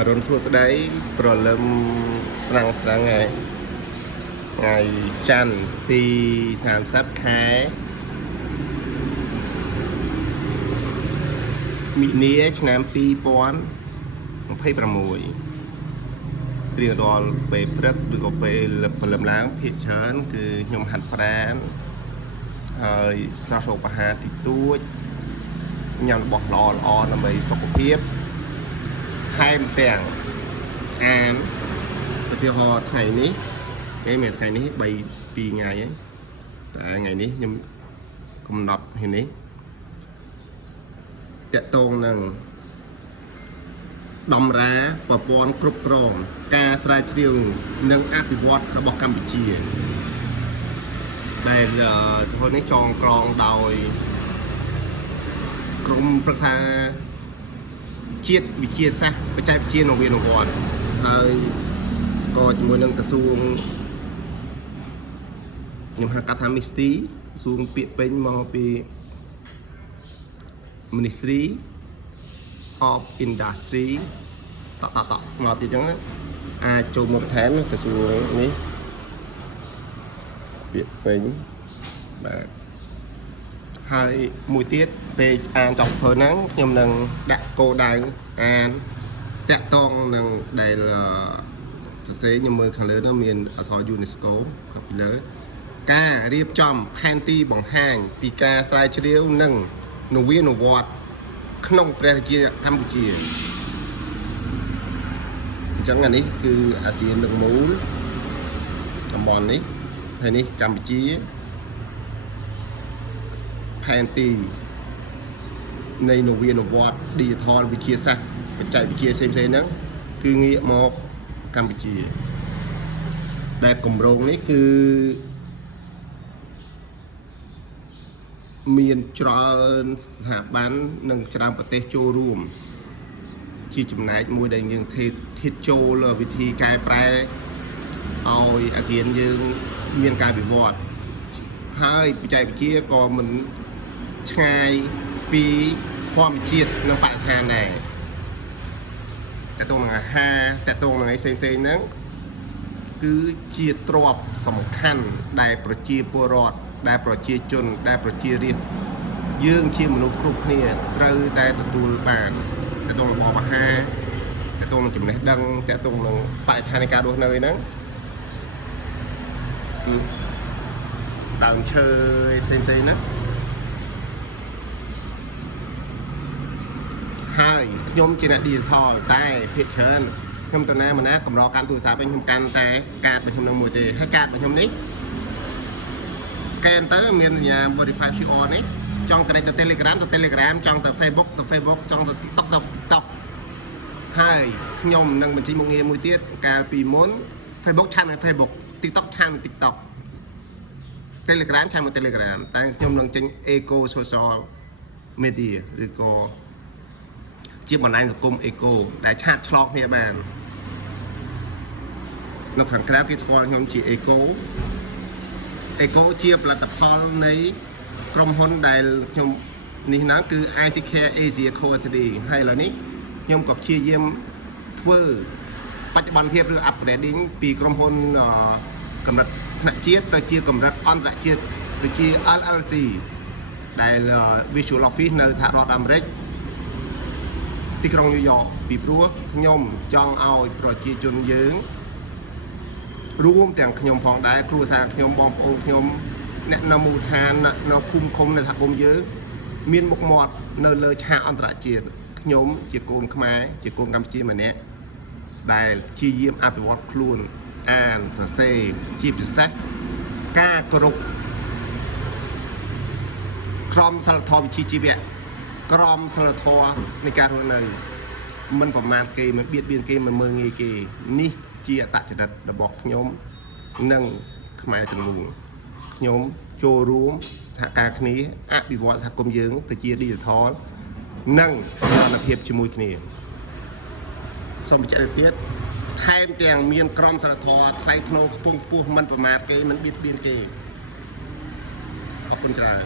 រុនសួស្តីប្រលឹមស្រាំងថ្ងៃច័ន្ទទី30ខែមិនិនាឆ្នាំ2026រៀងរាល់ពេលព្រឹកឬក៏ពេលព្រលឹមឡើងភាគច្រើនគឺខ្ញុំហាត់ប្រាណហើយស្រស់រោគអាហារតិចតួចញ៉ាំរបស់ល្អដើម្បីសុខភាពថែមទាំងអានឧទាហរណ៍ថ្ងៃនេះថ្ងៃនេះ2ថ្ងៃហើយតែថ្ងៃនេះខ្ញុំកំណត់ថ្ងៃនេះតកតងនឹងតម្រាប្រព័ន្ធគ្រប់គ្រងការស្រាវជ្រាវនិងអភិវឌ្ឍរបស់កម្ពុជាដែលថ្ងៃនេះចងក្រងដោយក្រុមប្រឹក្សាជាតិវិទ្យាសាស្ត្របច្ចេកវិទ្យានវានុវត្តន៍ហើយក៏ជាមួយនឹងក្រសួងខ្ញុំហៅកាត់ថា MISTI ក្រសួងពាក្យពេញមកពី Ministry of Industry តមកទៀតចឹងអាចចូលមកថែមក្រសួងនេះពាក្យពេញបាទហើយមួយទៀតពេលអានចប់ធ្វើហ្នឹងខ្ញុំនឹងដាក់គោលដៅអានតាក់ទងនឹងដែលសរសេរខ្ញុំមើលខាងលើនោះមានអក្សរ UNESCO ខាងពីលើការរៀបចំផែនទីបង្ហាញពីការស្រាវជ្រាវនិងនវានុវត្តន៍ក្នុងព្រះរាជាកម្ពុជាអញ្ចឹងអានេះគឺអាស៊ាននឹងមូលតំបន់នេះហើយនេះកម្ពុជាផែនទីនៃនវានុវត្តន៍ Digital វិទ្យាសាស្ត្របច្ចេកវិទ្យាផ្សេងៗហ្នឹងគឺងាកមកកម្ពុជាដែលគម្រោងនេះគឺមានច្រើនស្ថាប័ននិងច្រើនប្រទេសចូលរួមជាចំណែកមួយដែលយើងធាតចូលវិធីកែប្រែឲ្យអាស៊ានយើងមានការវិវត្តន៍ហើយបច្ចេកវិទ្យាក៏មិនឆ្ងាយពីធម្មជាតិនិងបរិស្ថានដែរតើតោងនឹងអាហារតើតោងនឹងអីផ្សេងហ្នឹងគឺជាទ្រព្យសំខាន់ដែលប្រជាពលរដ្ឋដែលប្រជាជនដែលប្រជារាស្ត្រយើងជាមនុស្សគ្រប់គ្នាត្រូវតែទទួលបានតើតោងរបស់អាហារតើតោងនឹងចំណេះដឹងតើតោងនឹងបរិស្ថាននៃការរស់នៅហ្នឹងគឺដើមឈើផ្សេងណាហើយខ្ញុំជាអ្នក digital តែភាគច្រើនខ្ញុំទៅណាមកណាកម្រកាន់ទូរស័ព្ទវិញខ្ញុំកាន់តែកាតរបស់ខ្ញុំនឹងមួយទេហើយកាតរបស់ខ្ញុំនេះ scan ទៅមានសញ្ញា verify QR នេះចង់ទៅ Telegram ចង់ទៅ Facebook ចង់ទៅ TikTok ហើយខ្ញុំនឹងបញ្ជីមុខងារមួយទៀតកាលពីមុន Facebook ឆាននៅ Facebook TikTok ឆាននៅ TikTok Telegram ឆាននៅ Telegram តែខ្ញុំនឹងចេញ Eco Social Media ឬក៏ជាបណ្ដាញសង្គម Eco ដែលឆាតឆ្លងគ្នាបាននៅខាងក្រៅគេស្គាល់ខ្ញុំជា Eco ជាផលិតផលនៃក្រុមហ៊ុនដែលខ្ញុំនេះណាគឺ IT Care Asia Co Ltd ហើយឥឡូវនេះខ្ញុំក៏ព្យាយាមធ្វើបច្ចុប្បន្នភាពឬ upgrading ពីក្រុមហ៊ុនកម្រិតថ្នាក់ជាតិទៅជាកម្រិតអន្តរជាតិទៅជា LLC ដែល Visual Office នៅសហរដ្ឋអាមេរិកទីក្រុងញូវយ៉កពីព្រោះខ្ញុំចង់ឲ្យប្រជាជនយើងរួមទាំងខ្ញុំផងដែរគ្រួសារខ្ញុំបងប្អូនខ្ញុំអ្នកនៅមូលដ្ឋាននៅភូមិឃុំនៅសហគមន៍យើងមានមុខមាត់នៅលើឆាកអន្តរជាតិខ្ញុំជាកូនខ្មែរជាកូនកម្ពុជាម្នាក់ដែលជាយាមអភិវឌ្ឍខ្លួនអានសរសេរជាពិសេសការគោរពក្រមសីលធម៌វិជ្ជាជីវៈក្រមសីលធម៌នៃការរស់នៅមិនប្រមាថគេមិនបៀតបៀនគេមិនមើលងាយគេនេះជាអត្តចរិតរបស់ខ្ញុំនិងខ្មែរទាំងមូលខ្ញុំចូលរួមសហការគ្នាអភិវឌ្ឍសហគមន៍យើងទៅជា Digital និងសន្តិភាពជាមួយគ្នាសូមបញ្ជាក់ទៀតថែមទាំងមានក្រមសីលធម៌ថ្លៃថ្នូរខ្ពង់ខ្ពស់មិនប្រមាថគេមិនបៀតបៀនគេអរគុណច្រើន